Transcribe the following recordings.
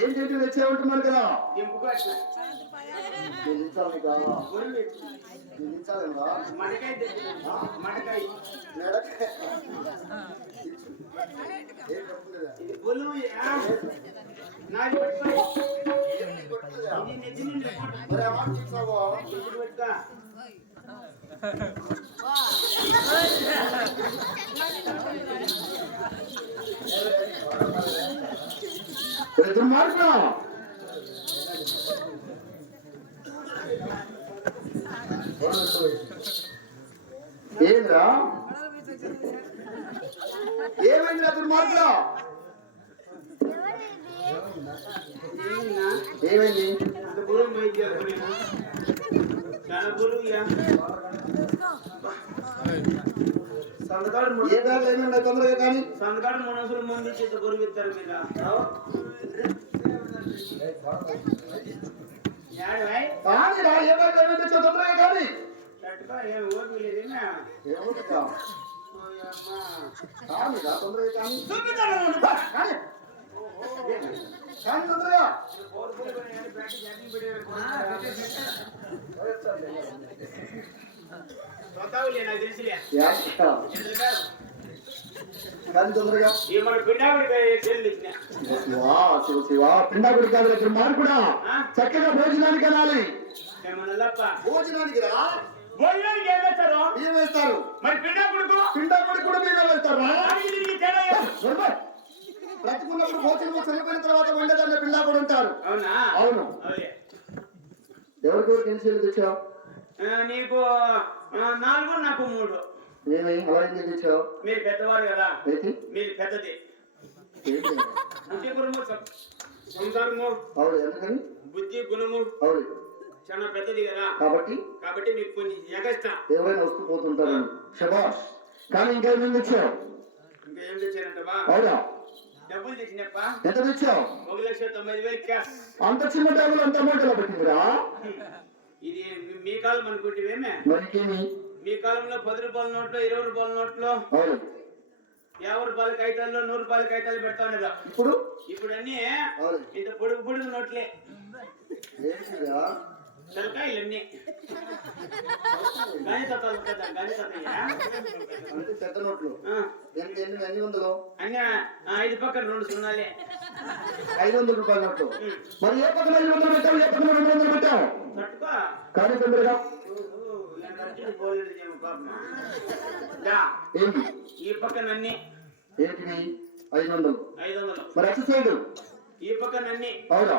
ఏంటి తెచ్చేమంటున్నారు కదా దుర్మార్గం ఏంద్రా ఏమైందిరా దుర్మార్గం ఏమైంది ఏమైనా తొందరగా కానీ సంతకాడు మనసులు ముందు చేత గురువు ఇస్తారు కానీరా ఏమైనా తొందరగా కానీ కానీరా తొందరగా కానీ కానీ తొందరగా కానీ తొందరగా పిండాకుడి కాదు మారు కూడా చక్కగా భోజనానికి వెళ్ళాలి భోజనానికి రా భోజనానికి ఏం వేస్తారు ఏం వేస్తారు మరి పిండాకుడికి కూడా మీరు వేస్తారు బ్రతుకున్నప్పుడు భోజనం చనిపోయిన తర్వాత వండేదాన్ని పిండాకుడు ఉంటారు అవునా అవును ఎవరికెవరికి ఎన్ని చేతులు తెచ్చావు నీకు 4 నాకు 3 ఏమి అలా ఏం తెచ్చావు మీరు పెద్దవారు కదా మీరు పెద్దది బుద్ధి గుణము సంసారము అవును ఎందుకని బుద్ధి గుణము అవును చాలా పెద్దది కదా కాబట్టి మీకు కొన్ని ఎగస్ట్రా ఏమైనా వస్తూ పోతుంటారు శబాష్ కానీ ఇంకా ఏమేమి తెచ్చావు ఇంకా ఏం తెచ్చారంటవా అవునా డబ్బులు తెచ్చినప్ప ఎంత తెచ్చావు 1,90,000 క్యాష్ అంత చిన్న డబ్బులు అంత అమౌంట్ పెట్టిందిరా ఇది మీ కాలం అనుకుంటేవేమే మరికేమి మీ కాలంలో 10 రూపాయల నోట్లో 20 రూపాయల నోట్లో 50 రూపాయల కాగితాల్లో 100 రూపాయల కాగితాలు పెడతా ఉన్నారు ఇప్పుడు అన్ని ఇంత పొడుగు నోట్లే తలకాయలన్నీ పెద్ద నోట్లు ఎన్ని వందలు అన్ని 5 పక్కన 2 సున్నాలే 500 రూపాయల నోట్లు మరి ఏ పక్కన 500 పెట్టావు ఏ పక్కన 200 పెట్టావు తట్టుకో కానీ తొందరగా ఏంటి ఈ పక్కన అన్ని ఏంటివి 500 మరి అటు సైడ్ ఈ పక్కన అన్ని అవునా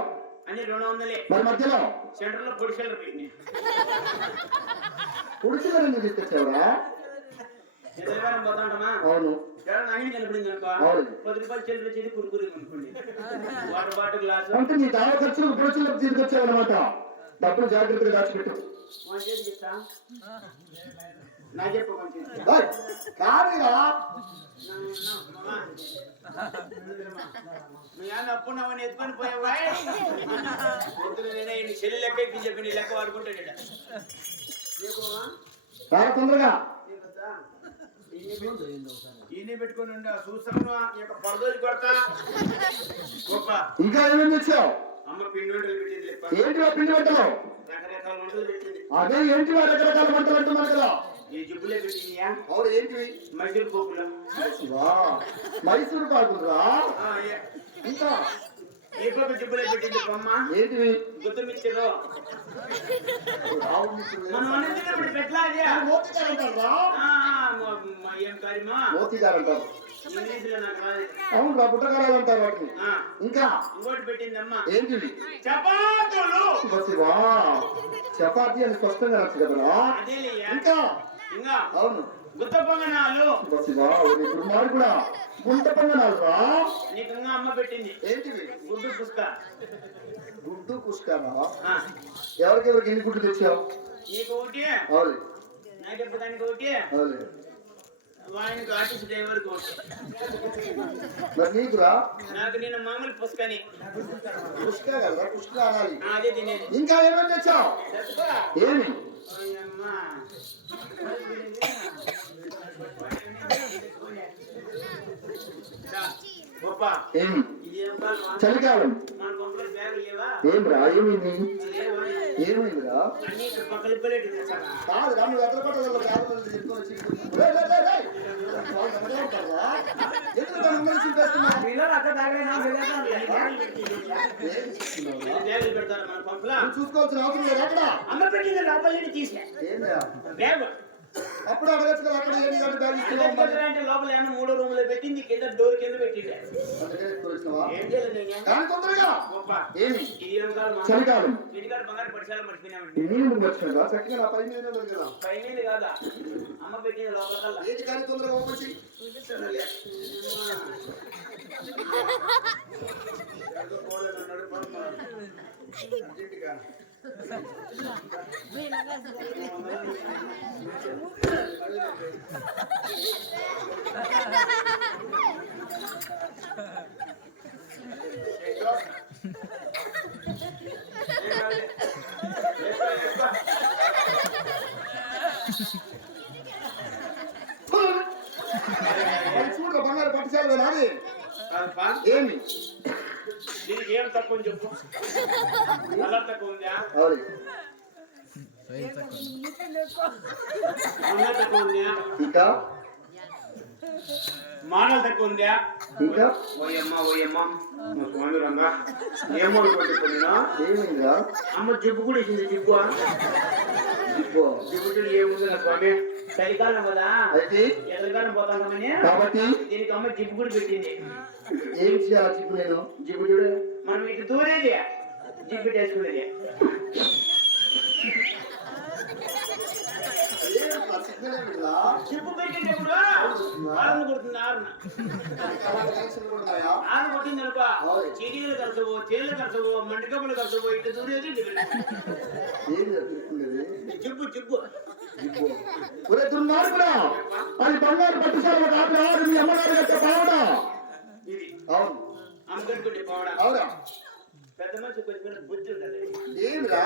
అన్ని 200 మరి మధ్యలో సెంటర్ లో పొడి సెంటర్ పెట్టినాయి పొడి సెంటర్ ఎందుకు తీసుకొచ్చావురా ఎదురుగానే పోతాంటమా అవును అంగడి కనపడింది అనుకో 10 రూపాయలు చెల్లి వచ్చేది కురుకురి అనుకోండి వాటర్ బాటిల్ గ్లాస్ అంటే నీ దావ ఖర్చులు పొడి సెంటర్ తీసుకొచ్చావు అనమాట డబ్బులు జాగ్రత్తగా దాచిపెట్టు నా చెప్పు కొంచెం అప్పుడు నవ్వని ఎత్తుకొని పోయావా చెల్లి లెక్క ఎక్కి చెప్పి నీ లెక్క వాడుకుంటాడు తొందరగా ఈయన పెట్టుకొని ఉండా చూస్తాను ఇక పరదోజు కొడతా గొప్ప ఇంకా ఏమేమి తెచ్చావు? అమ్మ పిండి వంటలు పెట్టింది లేప్ప. ఏంటి ఆ పిండి వంటలు? రకరకాల వంటలు పెట్టింది. అదే ఏంటి ఆ రకరకాల వంటలు అంటున్నారు కదా? ఈ జిబ్బులే పెట్టిందియా. అవును ఏంటివి? మైసూర్ పోపులు. మైసూరు పాకురా. ఇంకా ఈ పక్క జిబ్బులే పెట్టింది బొమ్మ. ఏంటివి? గుత్త మిక్చరు. మనం వండుతున్నప్పుడు పెట్టలాగే. ఏం కార్యమా? మోతీగారు అంటారు. ఇంగ్లీష్ లో నాకు రాదు. అవును రా పుట్టకారాలు అంటారు వాటిని. ఇంకా ఇంకోటి పెట్టిందమ్మా. ఏంటివి? చపాతీలు. బసివా చపాతీ అని స్పష్టంగా నచ్చు కదరా. ఇంకా ఇంకా అవును గుత్త పొంగనాలు. బసివా ఇప్పుడు కూడా గుంట పొంగనాలు రా. నీకు ఇంకా అమ్మ పెట్టింది. ఏంటివి? గుడ్డు పుస్క. గుడ్డు పుష్కరా. ఎవరికెవరికి ఎన్ని గుడ్డు తెచ్చావు? నీకు ఒకటి, అవును నాకెప్పదానికి ఒకటి, అవును ఆయనకు ఆర్టీసీ డ్రైవర్కి ఒకటి. మరి నీకురా? నాకు నేను మామూలు పుస్కని. పుష్క కదా పుష్క అనాలి. అదే తినేది. ఇంకా ఏమేమి తెచ్చావు? ఏమి? అమ్మా గొప్ప ఏమి? ఇదేం కాదు. చలికాలం. మన కొంపలో బ్యాగులు లేవా? ఏం రా ఏమైంది? లేవా? ఏమైందిరా? అన్ని ఇక్కడ పక్కన ప్లేట్ తెచ్చారా? కాదు రా నువ్వు ఎక్కడ పట్టగల బ్యాగులు తీసుకొని వచ్చి ఎందుకు బ్యాగులు పెడతారు మన పంపలా. చూసుకోవాల్సిన అవసరం లేదు అక్కడ. అమ్మ పెట్టింది లోపల తీసే ఏంద్రా బ్యాగ్. అప్పుడు అడగచ్చు కదా అక్కడ ఏంటి కాబట్టి బ్యాగ్ ఇస్తున్నావు అంటే లోపల ఏమన్నా 3 రూములు పెట్టింది, కింద డోర్ కింద పెట్టిండే. అందుకని ఎత్తుకొచ్చినావా? ఏం చేయలేదు నేను. కానీ తొందరగా గొప్ప ఏమి? ఇది ఏం కాదు. చలికాలం. ఇంటికాడ బంగారు పడిచాలు మర్చిపోయినామండి. నీళ్ళు మర్చిపోయిందా? చక్కగా నా పై మీద కదా పైన కాదా అమ్మ పెట్టింది లోపల కల్లా. ఏంటి కానీ తొందరగా ఓపెన్ చెయ్యి. చూడ బంగారు పట్టుచాలు నాది. ఏమి? దీనికి ఏం తక్కువ చెప్పు. కలర్ తక్కువ ఉందా? అవును తక్కువ ఉందా? ఇంకా మానలు తక్కువ ఉందా? ఇంకా ఓయమ్మ మా స్వామి రంగా ఏమో పట్టుకున్నా. ఏమైందా? అమ్మ జిబ్బు కూడా ఇచ్చింది. జిబ్బు జిబ్బు ఏముంది నా స్వామి? చలికాలం కదా, అయితే ఎదరికాలం పోతామని కాబట్టి దీనికి అమ్మ జిబ్బు కూడా పెట్టింది. ఏం చేయాలి జిబ్బు? నేను జిబ్బు చూడు, మనం ఇటు దూరేది జిబ్బు వేసుకునేది. జిబ్బు పెట్టేటప్పుడు ఆరును కొడుతుంది. ఆరు కొట్టింది అనుకో, చీడీలు కరచవు, తేళ్లు కరచవు, మంటికప్పులు కరచవు, ఇటు దూరేది జిబ్బు జిబ్బు. ఒరే దుర్మార్గుడా, అది బంగారు పట్టుసారి ఆరు మీ అమ్మగారు కట్టే పావడా. ఇది అవును అమ్మకట్టుకుంటే పోవడం. అవునా? పెద్ద మనిషి కొంచెం బుద్ధి ఉండాలి. ఏమిరా?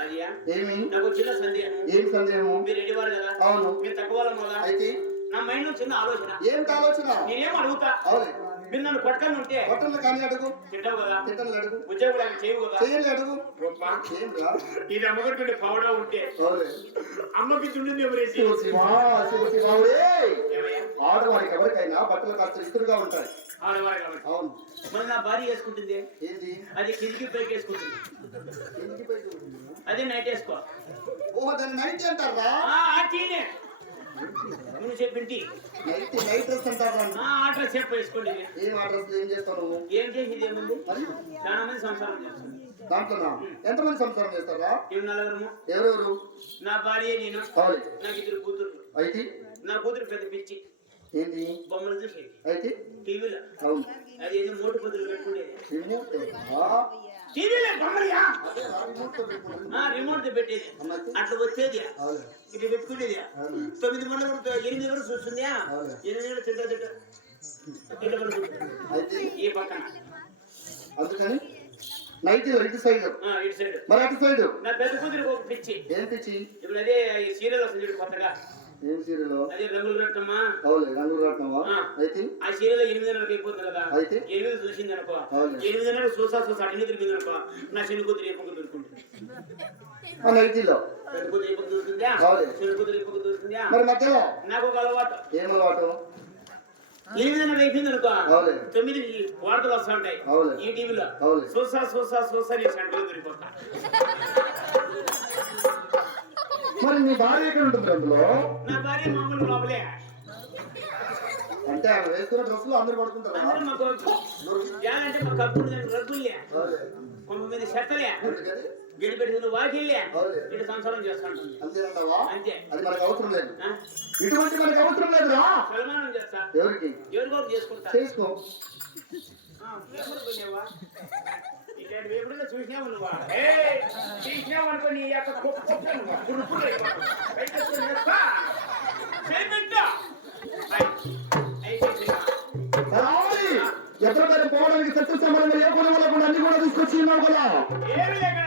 అదియా ఏమి? నాకు చిన్న సందేహం. ఏం సందేహము? మీరు రెడీవారు కదా? అవును. మీరు తక్కువ వాళ్ళం కదా? అయితే నా మైండ్ లో చిన్న ఆలోచన. ఏమిటి ఆలోచన? నేనేం అడుగుతా, అవును మీరు నన్ను కొట్టని ఉంటే హోటల్ కానీ అడుగు. తింటావు కదా, తిట్టలు అడుగు. ఉద్యోగులు ఆయన చేయవు కదా. చెయ్యలు అడుగు. గొప్ప ఏమిరా? ఇది అమ్మకట్టుకుంటే పౌడా ఉంటే అవును అమ్మకి తుండింది ఎవరేసి. ఆడవారికి ఎవరికైనా బట్టలు కాస్త ఇస్తులుగా ఉంటాయి. ఆడవారు కాబట్టి. అవును మరి నా భార్య వేసుకుంటుంది, ఏంటి? అది కిందికి పైకి వేసుకుంటుంది. ఇంటికి పైకి ఉంటుంది. అదే నైట్ వేసుకో. ఓహో దాన్ని నైట్ అంటారా? చీనే నువ్వు చెప్పింటి నైట్ డ్రెస్ అంటారా? ఆర్డర్ చెప్పు వేసుకోండి. ఏం అడ్రస్ ఏం చేస్తావు నువ్వు? ఏం చేసేది ఏముంది, చాలా మంది సంసారం చేస్తుంది. దాంట్లో ఎంతమంది సంసారం చేస్తారా? మేము నలుగురము. ఎవరెవరు? నా భార్య, నేను, అవును నాకు 2 కూతురు. అయితే నా కూతురు పెద్ద పిచ్చి, ఏంటి? బొమ్మలు చూసేది అయితే టీవీలో. అవును అది ఏదో మోటు పొద్దులు పెట్టుకునేది రిమోట్ టీవీలో బొమ్మలియా. రిమోట్ రిమోట్ పెట్టేది, అట్లా వచ్చేది, ఇట్లా పెట్టుకునేది. 9 మంది 8 వరకు చూస్తుందా, 8 గంటలు తింటా అయితే ఈ పక్కన. అందుకని నైట్ ఇటు సైడ్ ఇటు సైడ్. మరి అటు సైడ్ నా పెద్ద కూతురికి ఒక పిచ్చి. ఏం పిచ్చి? ఇప్పుడు అదే ఈ సీరియల్ వస్తుంది కొత్తగా, ఏం సీరియల్? అది రంగులు రట్టమ్మా. అవులే రంగులు రట్నమా? అయితే ఆ సీరియల్ 8:30 అయిపోతుంది కదా. అయితే 8 చూసింది అనుకో, 8:30 చూసా అటు తిరిగింది అనుకో, నా చిన్న కూతురు ఏ పక్క దొరుకుంటుంది. నైటీలో పెద్ద కూతురు ఏ పక్క దొరుకుతుందా, చిన్న కూతురు ఏ పక్క దొరుకుతుందా? మరి మధ్యలో నాకు ఒక అలవాటు. ఏం అలవాటు? 8:30 అయిపోయింది అనుకో, 9 వార్తలు వస్తా ఉంటాయి ఈ టీవీలో. చూసా నీ సెంటర్లో దొరికిపోతా. మరి నీ భార్య ఎక్కడ ఉంటుంది అందులో? నా భార్య మామూలు లోపలే. అంటే ఆమె వేసుకున్న డ్రెస్సులు అందరు పడుకుంటారు. అందరూ మాకు అంటే మా కప్పుడు రగ్గులే, కొంత మంది చెత్తలే, గిడి పెట్టుకుని వాకిల్లే ఇటు సంసారం చేస్తా ఉంటుంది. అంతేనంటావా? అంతే. అది మనకు అవసరం లేదు. ఇటువంటి మనకు అవసరం లేదురా. సన్మానం చేస్తా. ఎవరికి? ఎవరికొరకు చేసుకుంటా. చేసుకో. ఎప్పుడైనా చూసినావు నువ్వా? చూసినావు అనుకో నీ యొక్క ఎక్కడ పోవడానికి శత్రు సంబంధం ఏ కొనవల్ల కూడా అన్ని కూడా తీసుకొచ్చి ఉన్నావు కదా. ఏమి లేక